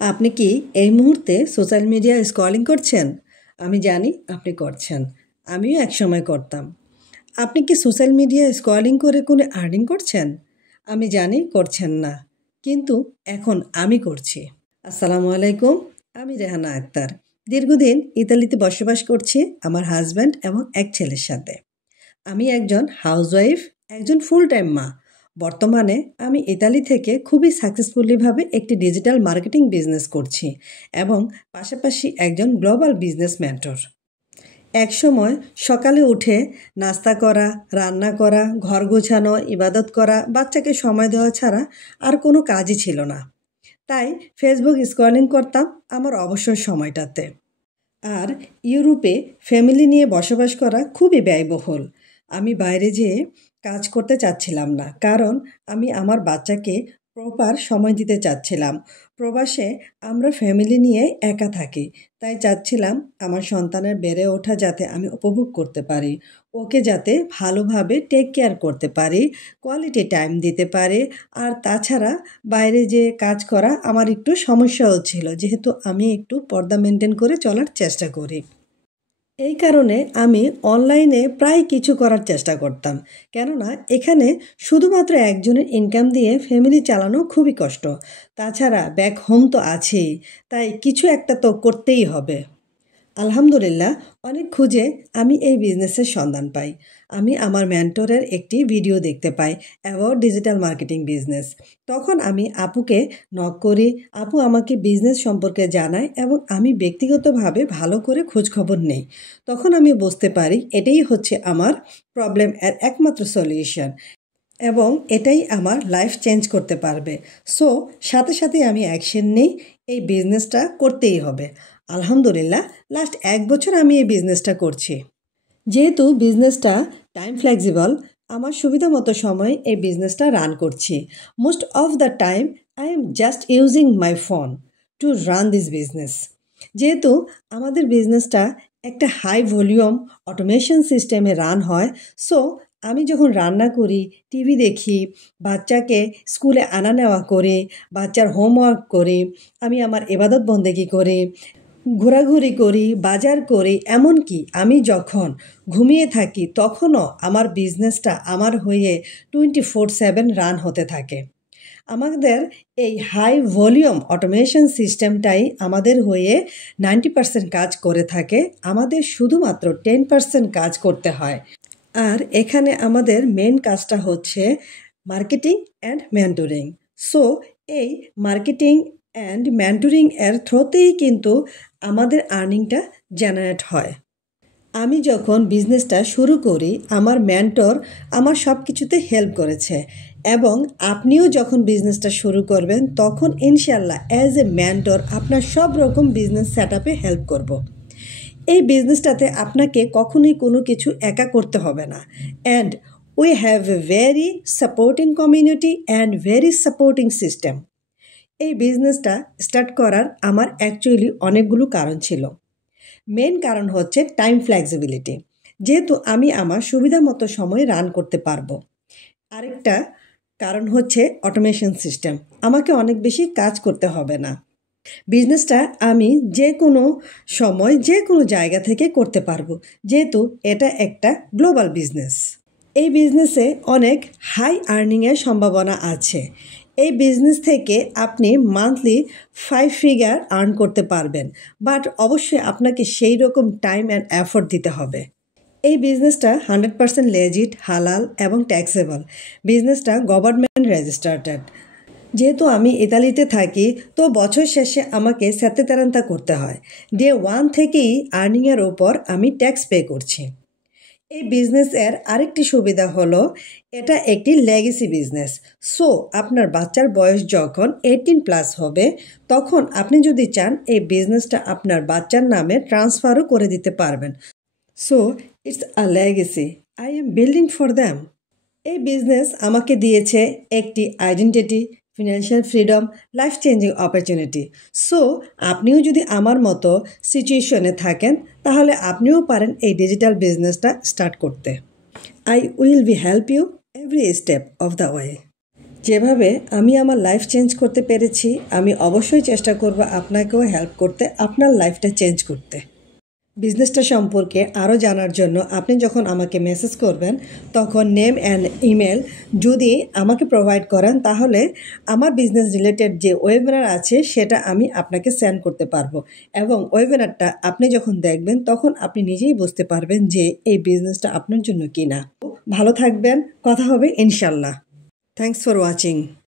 আপনি কি এই মুহূর্তে সোশ্যাল মিডিয়া স্ক্রলিং করছেন? আমি জানি আপনি করছেন। আমিও একসময় করতাম। আপনি কি সোশ্যাল মিডিয়া স্ক্রলিং করে কোনো আর্নিং করছেন? আমি জানি করছেন না। কিন্তু এখন আমি করছি। আসসালামু আলাইকুম। আমি রেহানা আক্তার। দীর্ঘদিন ইতালিতে বসবাস করছি আমার হাজব্যান্ড এবং এক ছেলের সাথে। আমি একজন হাউসওয়াইফ, একজন ফুল টাইম মা। বর্তমানে আমি ইতালি থেকে খুবই সাকসেসফুলিভাবে একটি ডিজিটাল মার্কেটিং বিজনেস করছি এবং পাশাপাশি একজন গ্লোবাল বিজনেস মেন্টর। একসময় সকালে উঠে নাস্তা করা, রান্না করা, ঘর গোছানো, ইবাদত করা, বাচ্চাকে সময় দেওয়া ছাড়া আর কোনো কাজই ছিল না। তাই ফেসবুক স্ক্রলিং করতাম আমার অবসর সময়টাতে। আর ইউরোপে ফ্যামিলি নিয়ে বসবাস করা খুবই ব্যয়বহুল। আমি বাইরে যেয়ে কাজ করতে চাচ্ছিলাম না, কারণ আমি আমার বাচ্চাকে প্রপার সময় দিতে চাচ্ছিলাম। প্রবাসে আমরা ফ্যামিলি নিয়ে একা থাকি, তাই চাচ্ছিলাম আমার সন্তানের বেড়ে ওঠা যাতে আমি উপভোগ করতে পারি, ওকে যাতে ভালোভাবে টেক কেয়ার করতে পারি, কোয়ালিটি টাইম দিতে পারি। আর তাছাড়া বাইরে যে কাজ করা আমার একটু সমস্যা হচ্ছিল, যেহেতু আমি একটু পর্দা মেনটেন করে চলার চেষ্টা করি। এই কারণে আমি অনলাইনে প্রায় কিছু করার চেষ্টা করতাম, কেননা এখানে শুধুমাত্র একজনের ইনকাম দিয়ে ফ্যামিলি চালানো খুবই কষ্ট। তাছাড়া ব্যাক হোম তো আছেই, তাই কিছু একটা তো করতেই হবে। আলহামদুলিল্লাহ, অনেক খুঁজে আমি এই বিজনেসের সন্ধান পাই। আমি আমার মেন্টরের একটি ভিডিও দেখতে পাই অ্যাবাউট ডিজিটাল মার্কেটিং বিজনেস। তখন আমি আপুকে নক করি, আপু আমাকে বিজনেস সম্পর্কে জানায় এবং আমি ব্যক্তিগতভাবে ভালো করে খোঁজখবর নেই। তখন আমি বুঝতে পারি এটাই হচ্ছে আমার প্রবলেম এর একমাত্র সলিউশন এবং এটাই আমার লাইফ চেঞ্জ করতে পারবে। সো সাথে সাথে আমি অ্যাকশন নিই, এই বিজনেসটা করতেই হবে। আলহামদুলিল্লাহ, লাস্ট 1 বছর আমি এই বিজনেসটা করছি। যেহেতু বিজনেসটা টাইম ফ্লেক্সিবল, আমার সুবিধা মতো সময় এই বিজনেসটা রান করছি। Most of the time I am just using my phone to run this business. যেহেতু আমাদের বিজনেসটা একটা হাই ভলিউম অটোমেশন সিস্টেমে রান হয়, সো আমি যখন রান্না করি, টিভি দেখি, বাচ্চাকে স্কুলে আনা নেওয়া করি, বাচ্চার হোমওয়ার্ক করি, আমি আমার ইবাদত বন্দেগি করি, ঘোরাঘুরি করি, বাজার করি, এমনকি আমি যখন ঘুমিয়ে থাকি তখনও আমার বিজনেসটা আমার হয়ে 24/7 রান হতে থাকে। আমাদের এই হাই ভলিউম অটোমেশন সিস্টেমটাই আমাদের হয়ে 90% কাজ করে থাকে, আমাদের শুধুমাত্র 10% কাজ করতে হয়। আর এখানে আমাদের মেন কাজটা হচ্ছে মার্কেটিং অ্যান্ড মেন্টরিং। সো এই মার্কেটিং অ্যান্ড মেন্টরিং এর থ্রুতেই কিন্তু আমাদের আর্নিংটা জেনারেট হয়। আমি যখন বিজনেসটা শুরু করি, আমার মেন্টর আমার সব কিছুতে হেল্প করেছে এবং আপনিও যখন বিজনেসটা শুরু করবেন তখন ইনশাল্লাহ অ্যাজ এ মেন্টর আপনার সব রকম বিজনেস সেট আপে হেল্প করব। এই বিজনেসটাতে আপনাকে কখনোই কোনো কিছু একা করতে হবে না। And we have a very supporting community and very supporting system. এই বিজনেসটা স্টার্ট করার আমার অ্যাকচুয়ালি অনেকগুলো কারণ ছিল। মেন কারণ হচ্ছে টাইম ফ্লেক্সিবিলিটি, যেহেতু আমি আমার সুবিধা মতো সময় রান করতে পারবো। আরেকটা কারণ হচ্ছে অটোমেশন সিস্টেম, আমাকে অনেক বেশি কাজ করতে হবে না। বিজনেসটা আমি যে কোনো সময় যে কোনো জায়গা থেকে করতে পারবো, যেহেতু এটা একটা গ্লোবাল বিজনেস। এই বিজনেসে অনেক হাই আর্নিংয়ের সম্ভাবনা আছে। এই বিজনেস থেকে আপনি মান্থলি 5 ফিগার আর্ন করতে পারবেন, বাট অবশ্যই আপনাকে সেই রকম টাইম অ্যান্ড এফোর্ট দিতে হবে। এই বিজনেসটা 100% লেজিট, হালাল এবং ট্যাক্সেবল। বিজনেসটা গভর্নমেন্ট রেজিস্টার্টেড। যেহেতু আমি ইতালিতে থাকি, তো বছর শেষে আমাকে সেত্তেতারান্তা করতে হয়। ডে 1 থেকেই আর্নিংয়ের ওপর আমি ট্যাক্স পে করছি। এই বিজনেসের আরেকটি সুবিধা হলো এটা একটি লেগেসি বিজনেস। সো আপনার বাচ্চার বয়স যখন 18+ হবে, তখন আপনি যদি চান এই বিজনেসটা আপনার বাচ্চার নামে ট্রান্সফারও করে দিতে পারবেন। So it's a legacy I am building for them. এই বিজনেস আমাকে দিয়েছে একটি identity, financial freedom, life changing opportunity. So আপনিও যদি আমার মতো সিচুয়েশনে থাকেন, তাহলে আপনিও পারেন এই ডিজিটাল বিজনেসটা স্টার্ট করতে। I will be help you every step of the way. যেভাবে আমি আমার লাইফ চেঞ্জ করতে পেরেছি, আমি অবশ্যই চেষ্টা করব আপনাকেও হেল্প করতে, আপনার লাইফটা চেঞ্জ করতে। বিজনেসটা সম্পর্কে আরও জানার জন্য আপনি যখন আমাকে মেসেজ করবেন, তখন নেম অ্যান্ড ইমেল যদি আমাকে প্রোভাইড করেন, তাহলে আমার বিজনেস রিলেটেড যে ওয়েবিনার আছে সেটা আমি আপনাকে সেন্ড করতে পারবো। এবং ওয়েবিনারটা আপনি যখন দেখবেন, তখন আপনি নিজেই বুঝতে পারবেন যে এই বিজনেসটা আপনার জন্য কিনা। ভালো থাকবেন, কথা হবে ইনশাল্লাহ। Thanks for watching.